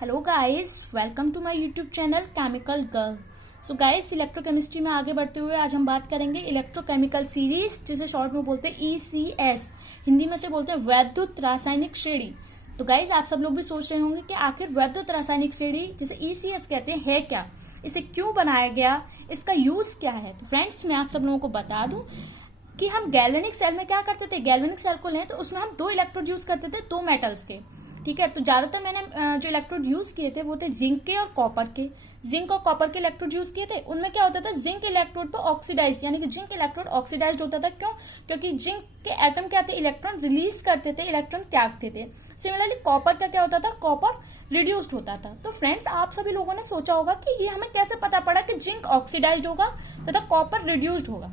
Hello guys, welcome to my YouTube channel chemical girl. So guys, electrochemistry में आगे बढ़ते हुए आज हम बात करेंगे इलेक्ट्रोकेमिकल सीरीज, जिसे शॉर्ट में बोलते हैं ईसीएस, हिंदी में से बोलते हैं वैद्युत रासायनिक श्रेणी। तो गाइस, आप सब लोग भी सोच रहे होंगे कि आखिर वैद्युत रासायनिक श्रेणी जिसे ईसीएस कहते हैं है क्या, इसे क्यों बनाया गया, इसका यूज क्या है। तो फ्रेंड्स, मैं आप सब लोगों को बता दूं कि हम गैल्वेनिक सेल में क्या करते थे। गैल्वेनिक सेल को लें तो उसमें हम 2 इलेक्ट्रोड यूज करते थे, 2 मेटल्स के। ठीक है, तो ज्यादातर मैंने जो इलेक्ट्रोड यूज किए थे वो थे जिंक के और कॉपर के। जिंक और कॉपर के इलेक्ट्रोड यूज किए थे। उनमें क्या होता था, जिंक इलेक्ट्रोड पर ऑक्सीडाइज, यानी कि जिंक इलेक्ट्रोड ऑक्सीडाइज होता था। क्यों? क्योंकि जिंक के एटम क्या थे, इलेक्ट्रॉन रिलीज करते थे, इलेक्ट्रॉन त्यागते थे। सिमिलरली कॉपर का क्या होता था, कॉपर रिड्यूस्ड होता था। तो फ्रेंड्स, आप सभी लोगों ने सोचा होगा कि ये हमें कैसे पता पड़ा कि जिंक ऑक्सीडाइज होगा तथा कॉपर रिड्यूस्ड होगा,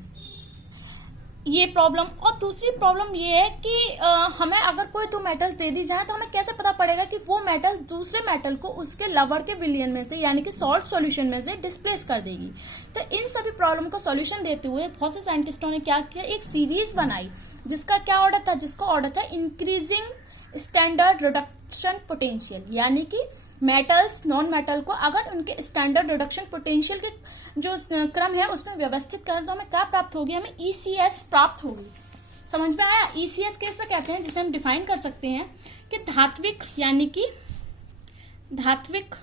ये प्रॉब्लम। और दूसरी प्रॉब्लम ये है कि हमें अगर कोई 2 मेटल्स दे दी जाए तो हमें कैसे पता पड़ेगा कि वो मेटल्स दूसरे मेटल को उसके लवर के विलियन में से, यानी कि सॉल्ट सॉल्यूशन में से डिस्प्लेस कर देगी। तो इन सभी प्रॉब्लम को सॉल्यूशन देते हुए बहुत से साइंटिस्टों ने क्या किया, एक सीरीज बनाई जिसका क्या ऑर्डर था, जिसका ऑर्डर था इंक्रीजिंग स्टैंडर्ड रिडक्शन पोटेंशियल। यानी कि मेटल्स नॉन मेटल को अगर उनके स्टैंडर्ड रिडक्शन पोटेंशियल के जो क्रम है उसमें व्यवस्थित करें तो हमें क्या प्राप्त होगी, हमें ईसीएस प्राप्त होगी। समझ में आया? ईसीएस कैसे कहते हैं, जिसे हम डिफाइन कर सकते हैं कि धात्विक, यानी कि धात्विक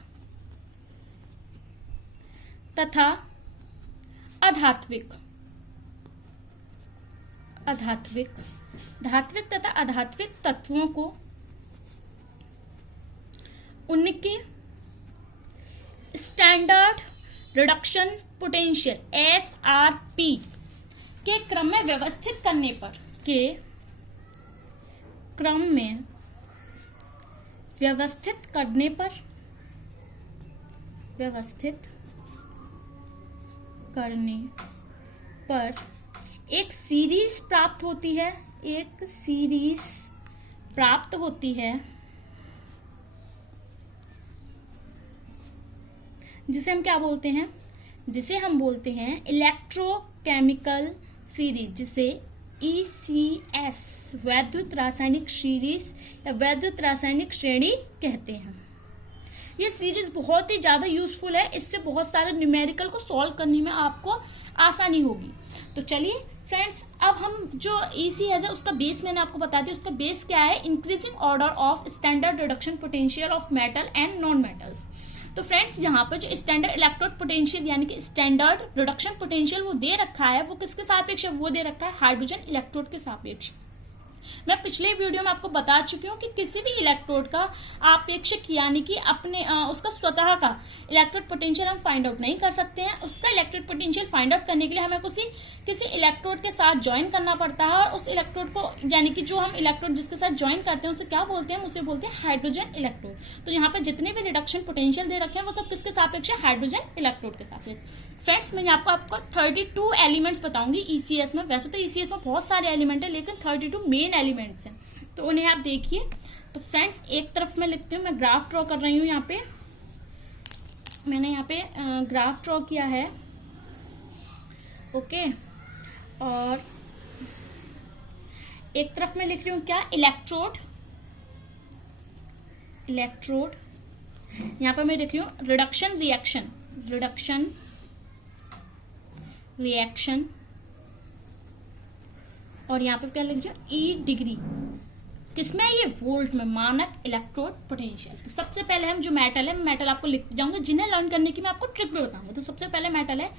तथा अधात्विक, धात्विक तथा अधात्विक तत्वों को उनके स्टैंडर्ड रिडक्शन पोटेंशियल एसआरपी के क्रम में व्यवस्थित करने पर, एक सीरीज प्राप्त होती है, जिसे हम क्या बोलते हैं, जिसे हम बोलते हैं इलेक्ट्रोकेमिकल सीरीज, जिसे ईसीएस वैद्युत रासायनिक सीरीज या वैद्युत रासायनिक श्रेणी कहते हैं। ये सीरीज बहुत ही ज्यादा यूजफुल है, इससे बहुत सारे न्यूमेरिकल को सॉल्व करने में आपको आसानी होगी। तो चलिए फ्रेंड्स, अब हम जो ईसीएस है उसका बेस मैंने आपको बता दिया। उसका बेस क्या है, increasing order of standard reduction potential of metal and non metals. तो फ्रेंड्स, यहाँ पर जो स्टैंडर्ड इलेक्ट्रोड पोटेंशियल यानी कि स्टैंडर्ड रिडक्शन पोटेंशियल वो दे रखा है, वो किसके सापेक्ष है, वो दे रखा है हाइड्रोजन इलेक्ट्रोड के सापेक्ष। मैं पिछले वीडियो में आपको बता चुकी हूँ कि किसी भी इलेक्ट्रोड का आपेक्षिक, यानी कि अपने उसका स्वतः का इलेक्ट्रोड पोटेंशियल हम फाइंड आउट नहीं कर सकते हैं। उसका इलेक्ट्रोड पोटेंशियल फाइंड आउट करने के लिए हमें किसी इलेक्ट्रोड के साथ ज्वाइन करना पड़ता है, और उस इलेक्ट्रोड को, यानी कि जो हम इलेक्ट्रोड जिसके साथ ज्वाइन करते हैं उसे क्या बोलते हैं, उसे बोलते हैं हाइड्रोजन इलेक्ट्रोड। तो यहाँ पे जितने भी रिडक्शन पोटेंशियल दे रखे हैं वो सब किसके सापेक्ष है, हाइड्रोजन इलेक्ट्रोड के सापेक्ष। फ्रेंड्स, मैं आपको 32 एलिमेंट्स बताऊंगी ईसीएस में। वैसे तो ईसीएस में बहुत सारे एलिमेंट है, लेकिन 32 मेन एलिमेंट्स हैं, तो उन्हें आप देखिए। तो फ्रेंड्स, एक तरफ मैं लिखती हूँ, मैं ग्राफ ड्रॉ कर रही हूँ। यहाँ पे मैंने यहाँ पे ग्राफ ड्रॉ किया है, ओके। और एक तरफ मैं लिख रही हूँ क्या, इलेक्ट्रोड। यहाँ पर मैं लिख रही हूँ रिडक्शन रिएक्शन, और यहाँ पर क्या लिख रही हूँ, ई डिग्री। किसमें, ये वोल्ट में, मानक इलेक्ट्रोड पोटेंशियल। तो सबसे पहले हम जो मेटल है, मेटल आपको लिख जाऊंगा, जिन्हें लर्न करने की मैं आपको ट्रिक भी बताऊंगा। तो सबसे पहले मेटल है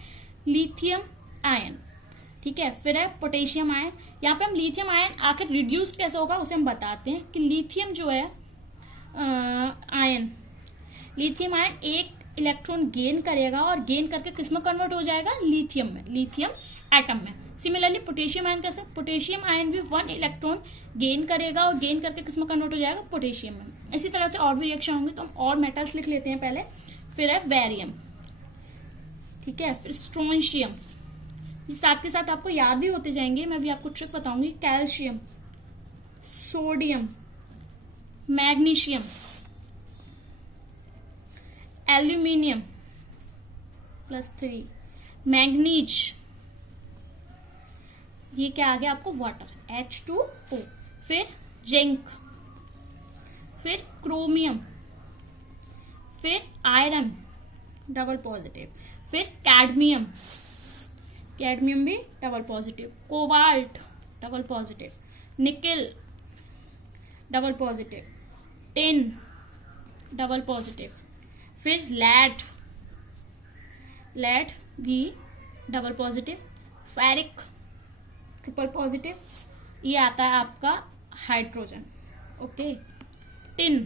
लिथियम आयन, ठीक है। फिर है पोटेशियम आयन। यहाँ पे हम लिथियम आयन आखिर रिड्यूस्ड कैसे होगा उसे हम बताते हैं कि लिथियम जो है लिथियम आयन एक इलेक्ट्रॉन गेन करेगा, और गेन करके किस में कन्वर्ट हो जाएगा, लिथियम में, लिथियम एटम में। सिमिलरली पोटेशियम आयन कैसे, पोटेशियम आयन भी 1 इलेक्ट्रॉन गेन करेगा, और गेन करके किस में कन्वर्ट हो जाएगा, पोटेशियम में। इसी तरह से और भी रिएक्शन होंगे, तो हम और मेटल्स लिख लेते हैं पहले। फिर है बैरियम, ठीक है। फिर स्ट्रोंशियम, साथ के साथ आपको याद भी होते जाएंगे, मैं भी आपको ट्रिक बताऊंगी। Calcium, sodium, magnesium, aluminium +3, manganese, ये क्या आ गया आपको, वाटर, H2O। फिर जिंक, फिर क्रोमियम, फिर आयरन डबल पॉजिटिव, फिर कैडमियम, कैडमियम भी double positive, cobalt double positive, nickel double positive, tin double positive, फिर लेड, लेड भी double positive, ferric triple positive, ये आता है आपका हाइड्रोजन। ओके, टिन,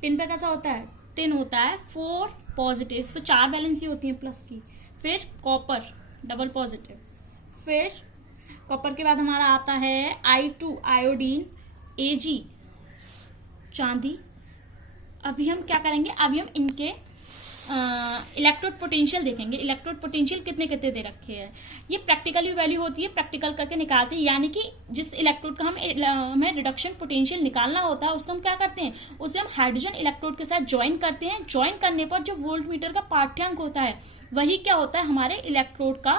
टिन पे कैसा होता है, टिन होता है 4 पॉजिटिव, इस पर 4 वैलेंसी होती है प्लस की। फिर कॉपर डबल पॉजिटिव, फिर कॉपर के बाद हमारा आता है I2 आयोडीन, Ag चांदी। अभी हम क्या करेंगे, अभी हम इनके इलेक्ट्रोड पोटेंशियल देखेंगे। इलेक्ट्रोड पोटेंशियल कितने कितने दे रखे हैं, ये प्रैक्टिकली वैल्यू होती है, प्रैक्टिकल करके निकालते हैं। यानी कि जिस इलेक्ट्रोड का हमें रिडक्शन पोटेंशियल निकालना होता है उसको हम क्या करते हैं, उसे हम हाइड्रोजन इलेक्ट्रोड के साथ ज्वाइन करते हैं। ज्वाइन करने पर जो वोल्ट मीटर का पाठ्यांक होता है वही क्या होता है, हमारे इलेक्ट्रोड का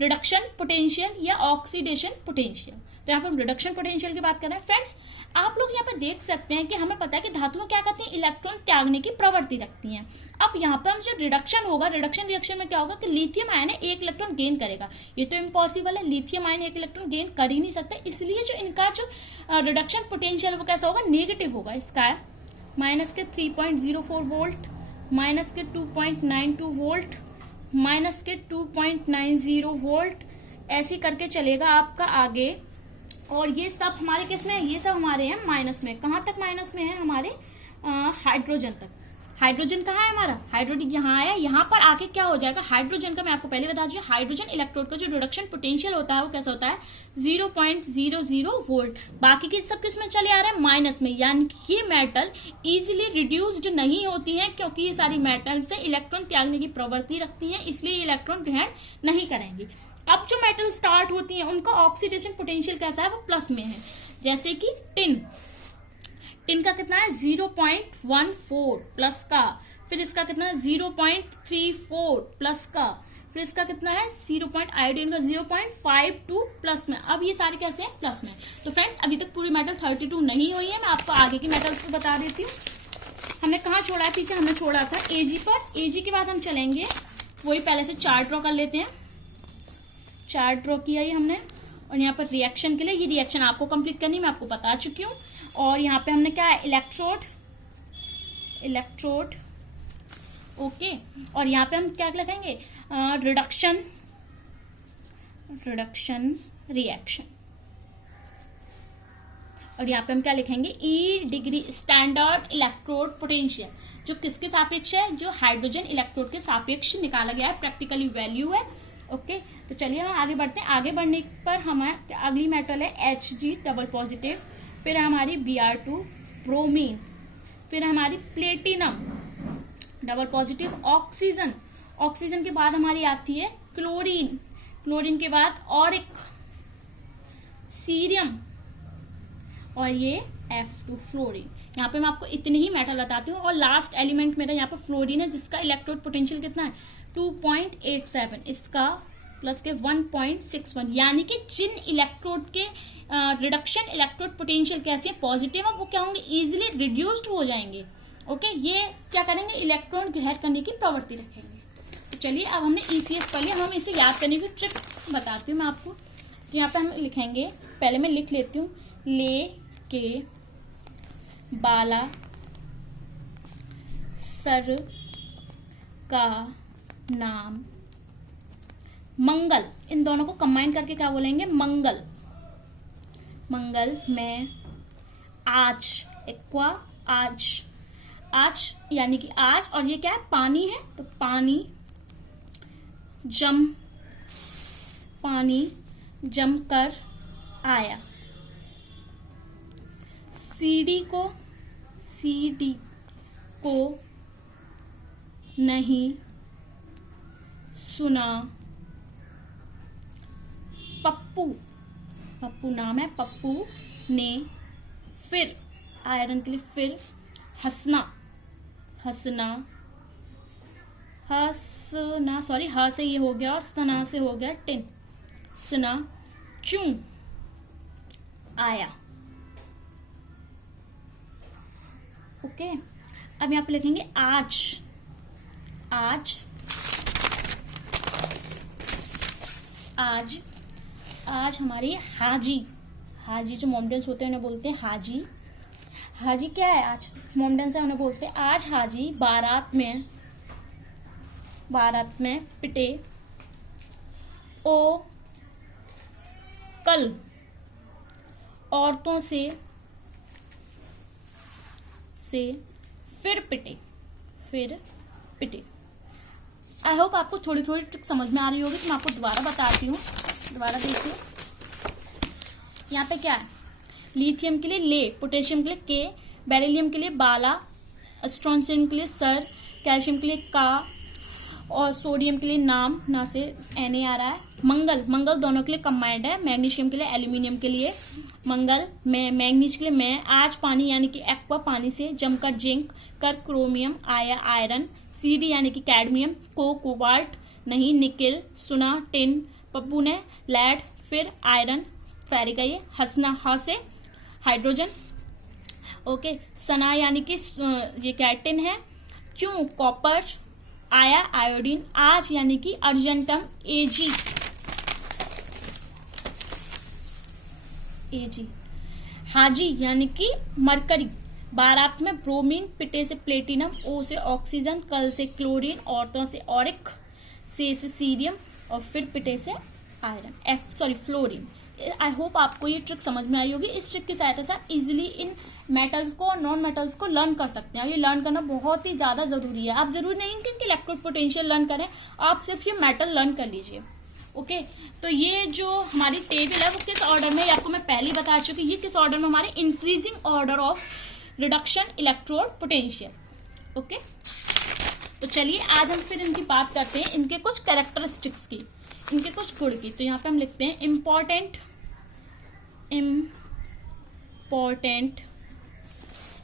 रिडक्शन पोटेंशियल या ऑक्सीडेशन पोटेंशियल। तो यहाँ पर हम रिडक्शन पोटेंशियल की बात कर रहे हैं। फ्रेंड्स, आप लोग यहाँ पे देख सकते हैं कि हमें पता है कि धातुएं क्या करती हैं, इलेक्ट्रॉन त्यागने की प्रवृत्ति रखती हैं। अब यहाँ पे हम जो रिडक्शन होगा, रिडक्शन रिएक्शन में क्या होगा कि लिथियम आयन है 1 इलेक्ट्रॉन गेन करेगा। ये तो इम्पॉसिबल है, लिथियम आयन 1 इलेक्ट्रॉन गेन कर ही नहीं सकता। इसलिए जो इनका जो रिडक्शन पोटेंशियल वो कैसा होगा, नेगेटिव होगा। इसका है माइनस के 3.04 वोल्ट, माइनस के 2.92 वोल्ट, माइनस के 2.90 वोल्ट, ऐसे करके चलेगा आपका आगे। और ये सब हमारे किस में है, ये सब हमारे हैं माइनस में। कहाँ तक माइनस में है, हमारे हाइड्रोजन तक। हाइड्रोजन कहाँ है हमारा, हाइड्रोजन यहाँ आया। यहाँ पर आके क्या हो जाएगा, हाइड्रोजन का मैं आपको पहले बता दीजिए, हाइड्रोजन इलेक्ट्रोड का जो रिडक्शन पोटेंशियल होता है वो कैसा होता है, 0.00 वोल्ट। बाकी की सब किस में चले आ रहे हैं, माइनस में। यानी कि ये मेटल इजिली रिड्यूस्ड नहीं होती है, क्योंकि ये सारी मेटल से इलेक्ट्रॉन त्यागने की प्रवृत्ति रखती है, इसलिए इलेक्ट्रॉन ग्रहण नहीं करेंगी। अब जो मेटल स्टार्ट होती हैं उनका ऑक्सीडेशन पोटेंशियल कैसा है, वो प्लस में है। जैसे कि टिन, टिन का कितना है 0.14 प्लस का, फिर इसका कितना है 0.34 प्लस का, फिर इसका कितना है आयोडीन का 0.52 प्लस में। अब ये सारे कैसे हैं, प्लस में। तो फ्रेंड्स, अभी तक पूरी मेटल 32 नहीं हुई है। मैं आपको आगे की मेटल्स को बता देती हूँ। हमने कहाँ छोड़ा है, पीछे हमने छोड़ा था Ag पर। Ag के बाद हम चलेंगे, वही पहले से चार्ट ड्रॉ कर लेते हैं। चार्ट ड्रॉ किया ही हमने, और यहाँ पर रिएक्शन के लिए, ये रिएक्शन आपको कंप्लीट करनी मैं आपको बता चुकी हूँ। और यहाँ पे हमने क्या है, इलेक्ट्रोड, इलेक्ट्रोड, ओके। और यहाँ पे हम क्या लिखेंगे, रिडक्शन, रिडक्शन रिएक्शन। और यहाँ पे हम क्या लिखेंगे, ई डिग्री स्टैंडर्ड इलेक्ट्रोड पोटेंशियल, जो किसके सापेक्ष है, जो हाइड्रोजन इलेक्ट्रोड के सापेक्ष निकाला गया है, प्रैक्टिकली वैल्यू है। ओके, तो चलिए हम आगे बढ़ते हैं। आगे बढ़ने पर हमारे अगली मेटल है Hg डबल पॉजिटिव, फिर हमारी Br2 ब्रोमीन, फिर हमारी platinum double positive, oxygen, oxygen के बाद हमारी आती है क्लोरीन, क्लोरीन के बाद ऑरिक, सीरियम, और ये F2 फ्लोरीन। यहाँ पे मैं आपको इतने ही मेटल बताती हूँ। और लास्ट एलिमेंट मेरा यहाँ पे फ्लोरीन है, जिसका इलेक्ट्रोड पोटेंशियल कितना है 2.87, इसका प्लस के 1.61। यानी कि जिन इलेक्ट्रोड के रिडक्शन इलेक्ट्रोड पोटेंशियल कैसे पॉजिटिव है, वो क्या होंगे, इजीली रिड्यूस्ड हो जाएंगे। ओके, ये क्या करेंगे, इलेक्ट्रॉन ग्रहण करने की प्रवृत्ति रखेंगे। तो चलिए, अब हमने ECS पढ़ लिया, हम इसे याद करने की ट्रिक बताती हूँ मैं आपको। तो यहाँ पे हम लिखेंगे, पहले मैं लिख लेती हूँ, ले के बाला सर का नाम मंगल, इन दोनों को कंबाइन करके क्या बोलेंगे, मंगल। मंगल में आज, एक्वा आज, आज यानी कि आज, और ये क्या है, पानी है, तो पानी जम, पानी जम कर आया। सीडी को, सीडी को नहीं सुना, पप्पू, पप्पू नाम है, पप्पू ने फिर, आयरन के लिए फिर, हंसना, हंसना, हंसना, सॉरी ह से ये हो गया, सना से हो गया टिन, सना चूं आया। ओके, अब यहाँ पे लिखेंगे आज। आज आज आज हमारी हाजी। हाजी जो मोमडन्स होते हैं उन्हें बोलते हैं हाजी। हाजी क्या है? आज मोमडन्स है उन्हें बोलते हैं आज हाजी बारात में पिटे। ओ कल औरतों से फिर पिटे। आई होप आपको थोड़ी थोड़ी ट्रिक समझ में आ रही होगी, तो मैं आपको दोबारा बताती हूँ। दोबारा देखिए, यहाँ पे क्या है? लिथियम के लिए ले, पोटेशियम के लिए के, बेरिलियम के लिए बाला, स्ट्रोंशियम के लिए सर, कैल्शियम के लिए का, और सोडियम के लिए नाम, ना से Na आ रहा है। मंगल दोनों के लिए कंबाइंड है। मैग्नीशियम के लिए, एल्यूमिनियम के लिए मंगल, मैंगनीज के लिए मैं, आज पानी यानी कि एक्वा पानी से, जमकर जिंक, कर क्रोमियम, आया आयरन, Cd यानी कि कैडमियम, कोबाल्ट नहीं, निकिल, सुना टिन, पप्पू ने लेड, फिर आयरन, फेरिक ये, हंसना ह से हाइड्रोजन। ओके, सना यानी कि ये कैटिन है। क्यों? कॉपर, आया आयोडीन, आज यानी कि अर्जेंटम, एजी। हाजी यानी कि मरकरी, बारात में ब्रोमीन, पिटे से प्लेटिनम, ओ से ऑक्सीजन, कल से क्लोरीन, औरतों से ऑरिक, से सीरियम, और फिर पिटे से आयरन, फ्लोरीन। आई होप आपको ये ट्रिक समझ में आई होगी। इस ट्रिक की सहायता से आप इजीली इन मेटल्स को और नॉन मेटल्स को लर्न कर सकते हैं। ये लर्न करना बहुत ही ज्यादा जरूरी है। आप जरूरी नहीं कि इलेक्ट्रोड पोटेंशियल लर्न करें, आप सिर्फ ये मेटल लर्न कर लीजिए। ओके, तो ये जो हमारी टेबल है वो किस ऑर्डर में, आपको मैं पहले ही बता चुकी, ये किस ऑर्डर में? हमारे increasing order of reduction electrode potential. Okay, तो चलिए आज हम फिर इनकी बात करते हैं, इनके कुछ कैरेक्टरिस्टिक्स की, इनके कुछ गुण की। तो यहाँ पे हम लिखते हैं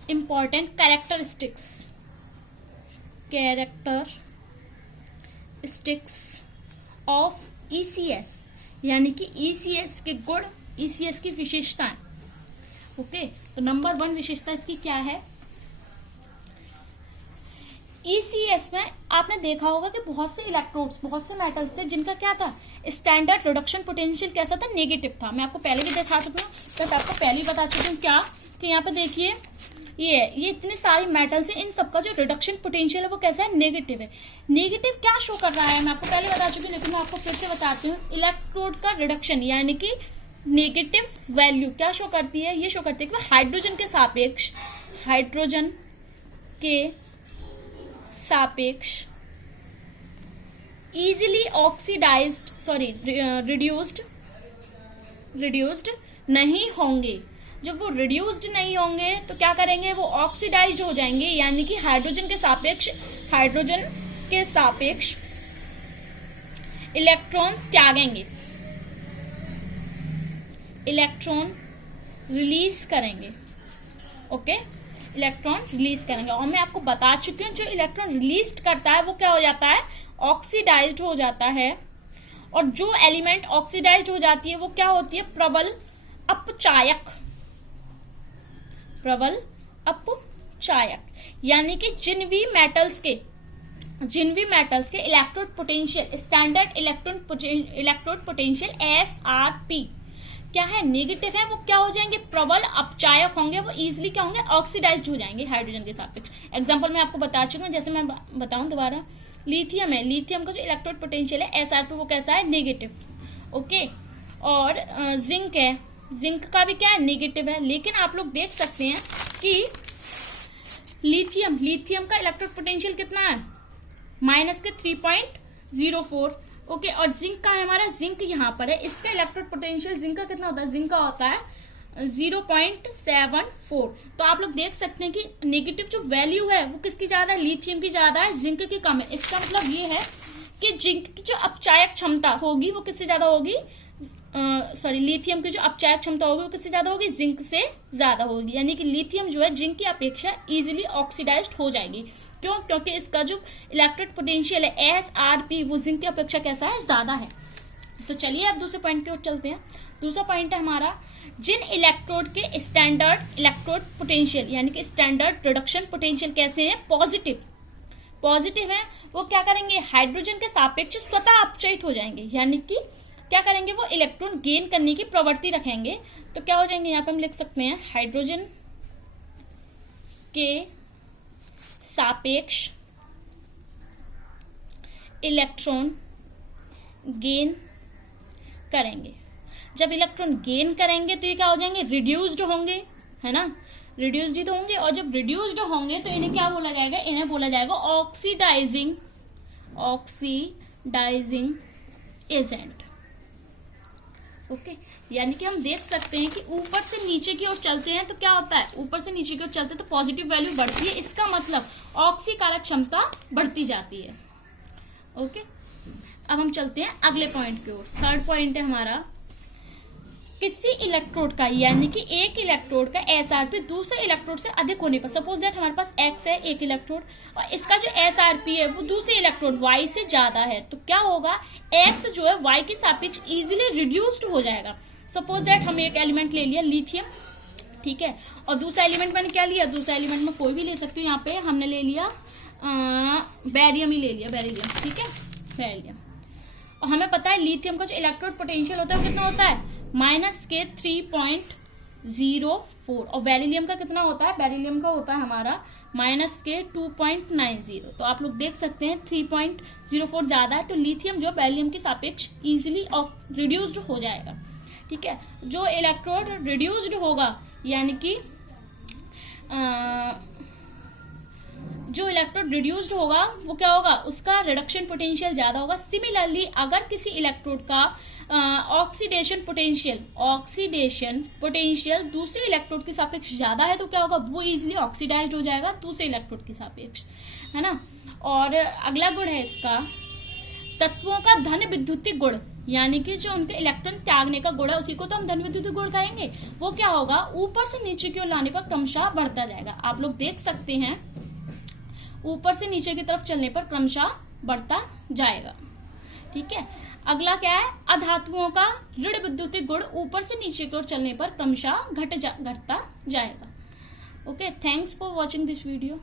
इम्पोर्टेंट कैरेक्टरिस्टिक्स ऑफ ECS, यानी कि ECS के गुण, ECS की विशेषताएं। ओके, तो नंबर 1 विशेषता इसकी क्या है? ECS में आपने देखा होगा कि बहुत से इलेक्ट्रोड्स, बहुत से मेटल्स थे जिनका क्या था? स्टैंडर्ड रिडक्शन पोटेंशियल कैसा था? नेगेटिव था। मैं आपको पहले भी दिखा चुकी हूँ, बट आपको पहले ही बता चुकी हूँ क्या कि यहाँ पे देखिए ये इतने सारे मेटल्स हैं, इन सबका जो रिडक्शन पोटेंशियल है वो कैसा है? नेगेटिव है। नेगेटिव क्या शो कर रहा है? मैं आपको पहले बता चुकी हूँ, लेकिन मैं आपको फिर से बताती हूँ। इलेक्ट्रोड का रिडक्शन यानी कि नेगेटिव वैल्यू क्या शो करती है? ये शो करती है कि हाइड्रोजन के सापेक्ष इजीली रिड्यूस्ड नहीं होंगे। जब वो रिड्यूस्ड नहीं होंगे तो क्या करेंगे? वो ऑक्सीडाइज्ड हो जाएंगे, यानी कि हाइड्रोजन के सापेक्ष इलेक्ट्रॉन त्यागेंगे, इलेक्ट्रॉन रिलीज करेंगे। ओके, इलेक्ट्रॉन रिलीज करेंगे। और मैं आपको बता चुकी हूँ जो इलेक्ट्रॉन रिलीज करता है वो क्या हो जाता है? ऑक्सीडाइज्ड हो जाता है। और जो एलिमेंट ऑक्सीडाइज्ड हो जाती है वो क्या होती है? प्रबल अपचायक, यानी कि जिन भी मेटल्स के electrode potential, standard electrode potential SRP क्या है? नेगेटिव है, वो क्या हो जाएंगे? प्रबल अपचायक होंगे, वो इजीली क्या होंगे? ऑक्सीडाइज्ड हो जाएंगे हाइड्रोजन के सापेक्ष। एग्जांपल मैं आपको बता चुका हूँ, जैसे मैं बताऊं दोबारा, लिथियम है, लिथियम का जो इलेक्ट्रोड पोटेंशियल है SRP वो कैसा है? नेगेटिव। ओके, और जिंक है, जिंक का भी क्या है? नेगेटिव है। लेकिन आप लोग देख सकते हैं कि लिथियम का इलेक्ट्रोड पोटेंशियल कितना है? -3.04। ओके, और जिंक का है हमारा, जिंक यहाँ पर है, इसका इलेक्ट्रोड पोटेंशियल जिंक का कितना होता है? जिंक का होता है 0.74। तो आप लोग देख सकते हैं कि नेगेटिव जो वैल्यू है वो किसकी ज्यादा है? लिथियम की ज्यादा है, जिंक की कम है। इसका मतलब ये है कि जिंक की जो अपचायक क्षमता होगी वो किससे ज्यादा होगी? लिथियम की जो अपचायक क्षमता होगी वो किससे ज्यादा होगी? जिंक से ज्यादा होगी। यानी कि लिथियम जो है जिंक की अपेक्षा इजीली ऑक्सीडाइज्ड हो जाएगी। क्यों? क्योंकि इसका जो इलेक्ट्रोड पोटेंशियल है SRP वो जिंक की अपेक्षा कैसा है? ज्यादा है। तो चलिए अब दूसरे पॉइंट की ओर चलते हैं। दूसरा पॉइंट है हमारा, जिन इलेक्ट्रोड के स्टैंडर्ड इलेक्ट्रोड पोटेंशियल यानी कि स्टैंडर्ड रिडक्शन पोटेंशियल कैसे हैं, पॉजिटिव है, वो क्या करेंगे, हाइड्रोजन के सापेक्ष स्वतः अपचयित हो जाएंगे, यानी कि क्या करेंगे, वो इलेक्ट्रॉन गेन करने की प्रवृत्ति रखेंगे। तो क्या हो जाएंगे, यहाँ पे हम लिख सकते हैं हाइड्रोजन के सापेक्ष इलेक्ट्रॉन गेन करेंगे। जब इलेक्ट्रॉन गेन करेंगे तो ये क्या हो जाएंगे, रिड्यूस्ड होंगे, है ना, रिड्यूस्ड ही तो होंगे। और जब रिड्यूस्ड होंगे तो इन्हें क्या बोला जाएगा, इन्हें बोला जाएगा ऑक्सीडाइजिंग एजेंट। ओके, यानी कि हम देख सकते हैं कि ऊपर से नीचे की ओर चलते हैं तो क्या होता है, ऊपर से नीचे की ओर चलते हैं तो पॉजिटिव वैल्यू बढ़ती है, इसका मतलब ऑक्सीकारक क्षमता बढ़ती जाती है। ओके, अब हम चलते हैं अगले पॉइंट की ओर। थर्ड पॉइंट है हमारा, किसी इलेक्ट्रोड का यानी कि एक इलेक्ट्रोड का एसआरपी दूसरे इलेक्ट्रोड से अधिक होने पर, सपोज दैट हमारे पास एक्स है एक इलेक्ट्रोड और इसका जो एसआरपी है वो दूसरे इलेक्ट्रोड वाई से ज्यादा है, तो क्या होगा, एक्स जो है वाई के सापेक्ष इजीली रिड्यूस्ड हो जाएगा। सपोज दैट हम एक एलिमेंट ले लिया लिथियम, ठीक है, और दूसरा एलिमेंट मैंने क्या लिया, दूसरा एलिमेंट में कोई भी ले सकती हूँ, यहाँ पे हमने ले लिया बैरियम ही ले लिया, बेरिलियम, ठीक है, बेरिलियम। और हमें पता है लिथियम का जो इलेक्ट्रोड पोटेंशियल होता है वो कितना होता है, -3.04, और बेरिलियम का कितना होता है, बेरिलियम का होता है हमारा -2.90। तो आप लोग देख सकते हैं 3.04 ज्यादा है, तो लिथियम जो बेरिलियम के सापेक्ष इजीली रिड्यूस्ड हो जाएगा। ठीक है, जो इलेक्ट्रोड रिड्यूस्ड होगा यानी कि जो इलेक्ट्रोड रिड्यूस्ड होगा वो क्या होगा, उसका रिडक्शन पोटेंशियल ज्यादा होगा। सिमिलरली अगर किसी इलेक्ट्रोड का ऑक्सीडेशन पोटेंशियल दूसरे इलेक्ट्रोड के सापेक्ष ज्यादा है तो क्या होगा, वो इजीली ऑक्सीडाइज्ड हो जाएगा दूसरे इलेक्ट्रोड के सापेक्ष, है ना। और अगला गुण है इसका, तत्वों का धन विद्युतीय गुण, यानी कि जो उनके इलेक्ट्रॉन त्यागने का गुण है उसी को तो हम धन विद्युतीय गुण कहेंगे। वो क्या होगा, ऊपर से नीचे की ओर लाने पर क्रमशः बढ़ता जाएगा। आप लोग देख सकते हैं ऊपर से नीचे की तरफ चलने पर क्रमशः बढ़ता जाएगा। ठीक है, अगला क्या है, अधातुओं का ऋण विद्युतीय गुण ऊपर से नीचे की ओर चलने पर क्रमशः घटता जाएगा। Okay, thanks for watching this video.